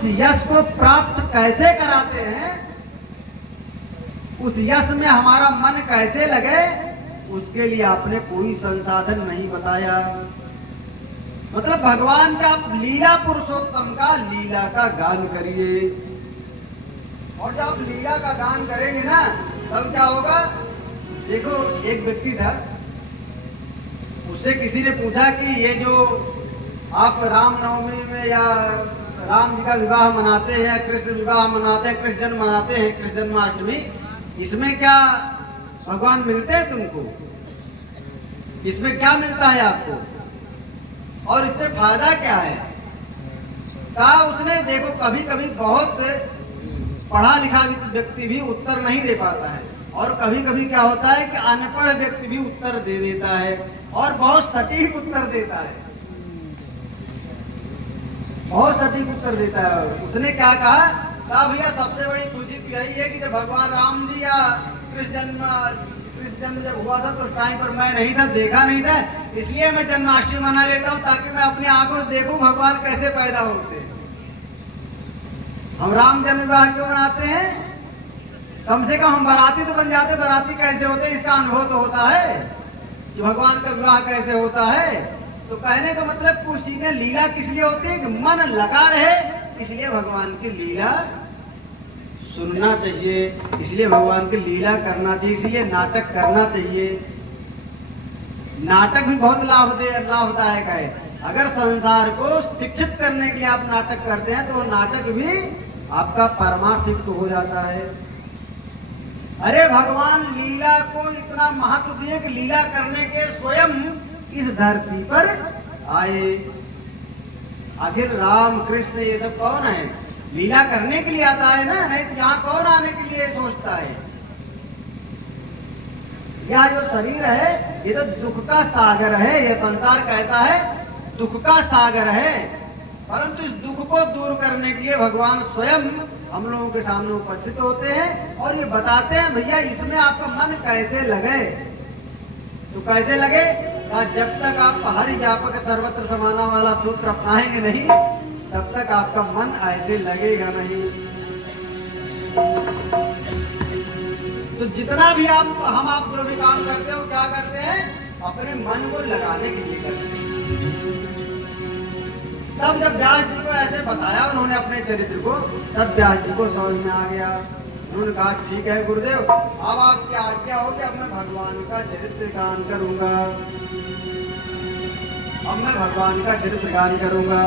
उस यश को प्राप्त कैसे कराते हैं, उस यश में हमारा मन कैसे लगे, उसके लिए आपने कोई संसाधन नहीं बताया। मतलब भगवान का लीला पुरुषोत्तम का लीला का गान करिए, और जब आप लीला का गान करेंगे ना तब क्या होगा। देखो एक व्यक्ति था, उससे किसी ने पूछा कि ये जो आप रामनवमी में या राम जी का विवाह मनाते हैं, कृष्ण विवाह मनाते हैं, कृष्ण जन्म मनाते हैं, कृष्ण जन्माष्टमी, इसमें क्या भगवान मिलते हैं तुमको, इसमें क्या मिलता है आपको, और इससे फायदा क्या है। कहा उसने, देखो कभी कभी बहुत पढ़ा लिखा व्यक्ति भी उत्तर नहीं दे पाता है, और कभी कभी क्या होता है कि अनपढ़ व्यक्ति भी उत्तर दे देता है, और बहुत सटीक उत्तर देता है, बहुत सटीक उत्तर देता है। उसने क्या कहा, भैया सबसे बड़ी खुशी तो यही है कि जब भगवान राम जी या कृष्ण जन्म जब हुआ था तो उस टाइम पर मैं नहीं था, देखा नहीं था, इसलिए मैं जन्माष्टमी मना लेता हूँ ताकि मैं अपनी आंखों से देखूं भगवान कैसे पैदा होते हैं। हम राम जन्म विवाह क्यों मनाते हैं, कम से कम हम बाराती तो बन जाते, बाराती कैसे होते इसका अनुभव तो होता है कि भगवान का विवाह कैसे होता है। तो कहने का मतलब कुछ चीजें लीला किस लिए होती है कि मन लगा रहे, इसलिए भगवान की लीला सुनना चाहिए, इसलिए भगवान की लीला करना चाहिए, इसलिए नाटक करना चाहिए। नाटक भी बहुत लाभदायक है। अगर संसार को शिक्षित करने के लिए आप नाटक करते हैं तो नाटक भी आपका परमार्थिक तो हो जाता है। अरे भगवान लीला को इतना महत्व दिए कि लीला करने के स्वयं इस धरती पर आए। आखिर राम कृष्ण ये सब कौन है, लीला करने के लिए आता है ना, नहीं तो यहाँ कौन आने के लिए सोचता है। यह जो शरीर है ये तो दुख का सागर है, यह संसार कहता है दुख का सागर है, परंतु इस दुख को दूर करने के लिए भगवान स्वयं हम लोगों के सामने उपस्थित होते हैं और ये बताते हैं भैया इसमें आपका मन कैसे लगे। तो कैसे लगे, जब तक आप हरि व्यापक सर्वत्र समाना वाला सूत्र अपनाएंगे नहीं तब तक आपका मन ऐसे लगेगा नहीं। तो जितना भी आप जो भी काम करते हो क्या करते हैं, अपने मन को लगाने के लिए करते हैं। तब जब व्यास जी को ऐसे बताया उन्होंने अपने चरित्र को, तब व्यास जी को समझ में आ गया। उन्होंने कहा ठीक है गुरुदेव, अब आपकी आज्ञा हो कि अब मैं भगवान का चरित्र गान करूंगा, अब मैं भगवान का चरित्र गान करूंगा।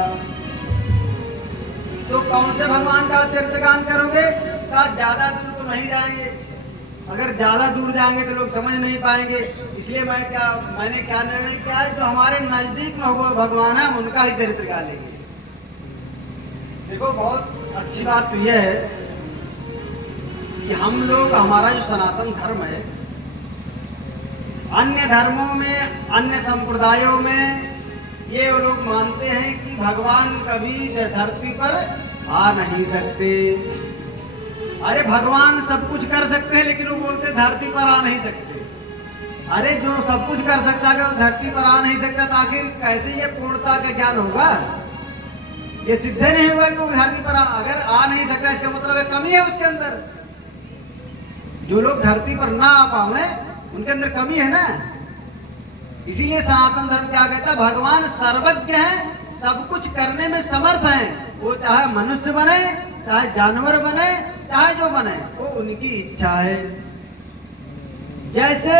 तो कौन से भगवान का चरित्र गान करोगे, कहा ज्यादा दूर तो नहीं जाएंगे, अगर ज्यादा दूर जाएंगे तो लोग समझ नहीं पाएंगे, इसलिए मैंने क्या निर्णय किया है, जो हमारे नजदीक में हुआ भगवान है हम उनका ही चरित्र गा लेंगे। देखो बहुत अच्छी बात तो यह है कि हम लोग, हमारा जो सनातन धर्म है, अन्य धर्मों में अन्य संप्रदायों में ये लोग मानते हैं कि भगवान कभी धरती पर आ नहीं सकते। अरे भगवान सब कुछ कर सकते हैं लेकिन वो बोलते धरती पर आ नहीं सकते। अरे जो सब कुछ कर सकता है वो धरती पर आ नहीं सकता तो आखिर कैसे ये पूर्णता का ज्ञान होगा, ये सिद्ध नहीं होगा कि वो धरती पर अगर आ नहीं सकता इसका मतलब है कमी है उसके अंदर। जो लोग धरती पर ना आ पाए उनके अंदर कमी है ना। इसीलिए सनातन धर्म क्या कहता है, भगवान सर्वज्ञ है, सब कुछ करने में समर्थ है, वो चाहे मनुष्य बने चाहे जानवर बने चाहे जो बने वो उनकी इच्छा है। जैसे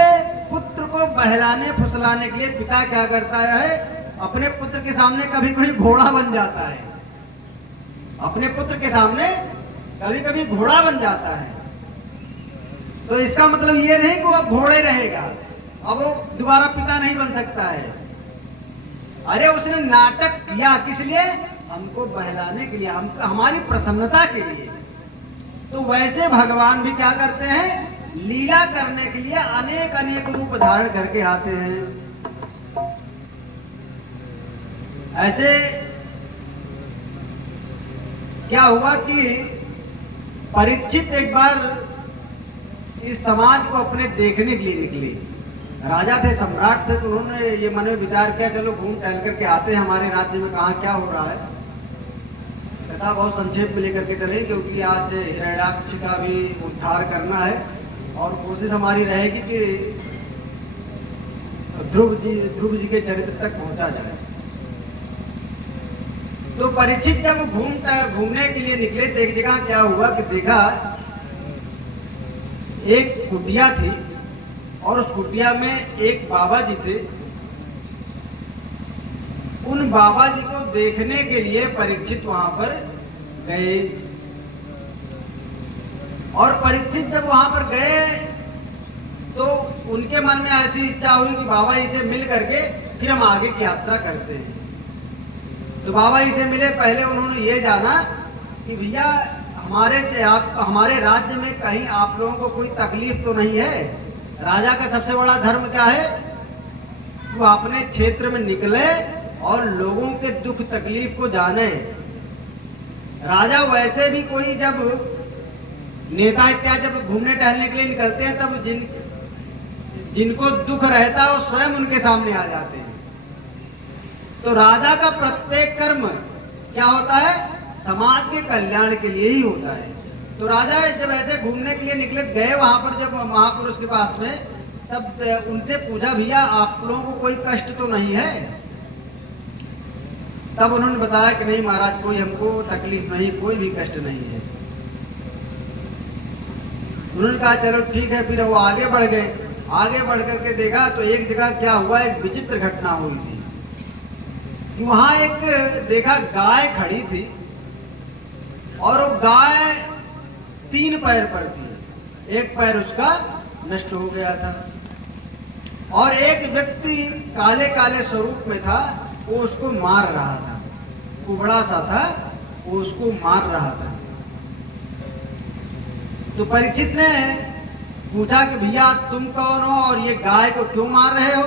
पुत्र को बहलाने फुसलाने के लिए पिता क्या करता है, अपने पुत्र के सामने कभी कभी घोड़ा बन जाता है, अपने पुत्र के सामने कभी कभी घोड़ा बन जाता है। तो इसका मतलब ये नहीं कि वो अब घोड़े रहेगा, अब वो दोबारा पिता नहीं बन सकता है। अरे उसने नाटक किया किस लिए, हमको बहलाने के लिए, हमारी प्रसन्नता के लिए। तो वैसे भगवान भी क्या करते हैं, लीला करने के लिए अनेक अनेक रूप धारण करके आते हैं। ऐसे क्या हुआ कि परीक्षित एक बार इस समाज को अपने देखने के लिए निकले। राजा थे, सम्राट थे, तो उन्होंने ये मन में विचार किया चलो घूम टहल करके आते हैं हमारे राज्य में कहाँ क्या हो रहा है। कथा बहुत संक्षेप में लेकर के चले, क्योंकि आज हिरण्याक्ष का भी उद्धार करना है और कोशिश हमारी रहेगी कि ध्रुव जी के चरित्र तक पहुंचा जाए। तो परीक्षित जब घूमने के लिए निकले तो एक जगह क्या हुआ कि देखा एक कुटिया थी और उस कुटिया में एक बाबा जी थे। उन बाबा जी को देखने के लिए परीक्षित वहां पर गए और परीक्षित जब वहां पर गए तो उनके मन में ऐसी इच्छा हुई कि बाबा जी से मिल करके फिर हम आगे की यात्रा करते हैं। तो बाबा जी से मिले, पहले उन्होंने ये जाना कि भैया हमारे राज्य में कहीं आप लोगों को कोई तकलीफ तो नहीं है। राजा का सबसे बड़ा धर्म क्या है? वो अपने क्षेत्र में निकले और लोगों के दुख तकलीफ को जाने। राजा वैसे भी कोई जब नेता इत्यादि जब घूमने टहलने के लिए निकलते हैं तब जिनको दुख रहता है वो स्वयं उनके सामने आ जाते हैं। तो राजा का प्रत्येक कर्म क्या होता है? समाज के कल्याण के लिए ही होता है। तो राजा जब ऐसे घूमने के लिए निकले गए वहां पर जब महापुरुष के पास में, तब उनसे पूछा भैया आप लोगों को कोई कष्ट तो नहीं है? तब उन्होंने बताया कि नहीं महाराज, कोई हमको तकलीफ नहीं, कोई भी कष्ट नहीं है। उन्होंने कहा चलो ठीक है। फिर वो आगे बढ़ गए। आगे बढ़ करके देखा तो एक जगह क्या हुआ, एक विचित्र घटना हुई थी कि वहां एक देखा गाय खड़ी थी और वो गाय 3 पैर पर थी। एक पैर उसका नष्ट हो गया था और एक व्यक्ति काले काले स्वरूप में था, वो उसको मार रहा था। कुबड़ा सा था, वो उसको मार रहा था। तो परीक्षित ने पूछा कि भैया तुम कौन हो और ये गाय को क्यों मार रहे हो?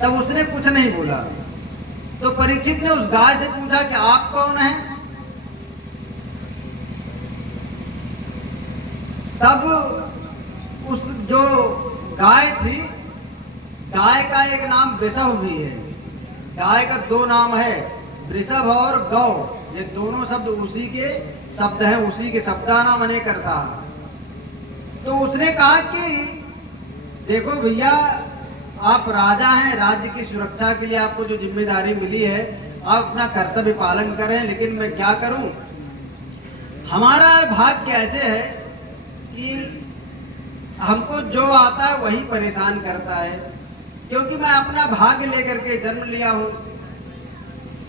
तब उसने कुछ नहीं बोला। तो परीक्षित ने उस गाय से पूछा कि आप कौन हैं? तब उस जो गाय थी, गाय का एक नाम वृषभ भी है। गाय का 2 नाम है, वृषभ और गौ। ये दोनों शब्द उसी के शब्द हैं, उसी के शब्दाना मने करता। तो उसने कहा कि देखो भैया आप राजा हैं, राज्य की सुरक्षा के लिए आपको जो जिम्मेदारी मिली है आप अपना कर्तव्य पालन करें, लेकिन मैं क्या करूं? हमारा भाग्य ऐसे है कि हमको जो आता है वही परेशान करता है, क्योंकि मैं अपना भाग्य लेकर के जन्म लिया हूं,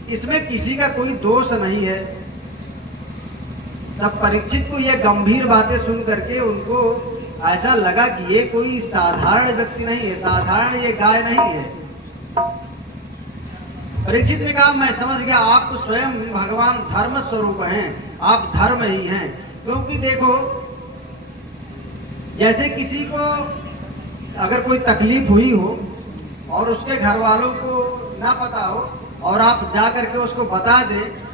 इसमें किसी का कोई दोष नहीं है। तब परीक्षित को यह गंभीर बातें सुन करके उनको ऐसा लगा कि ये कोई साधारण व्यक्ति नहीं है, साधारण ये गाय नहीं है। परीक्षित ने कहा मैं समझ गया, आप तो स्वयं भगवान धर्म स्वरूप हैं, आप धर्म ही हैं। क्योंकि देखो जैसे किसी को अगर कोई तकलीफ हुई हो और उसके घर वालों को ना पता हो और आप जा करके उसको बता दें,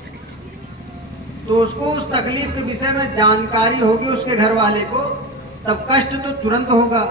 तो उसको उस तकलीफ के विषय में जानकारी होगी उसके घर वाले को, तब कष्ट तो तुरंत होगा।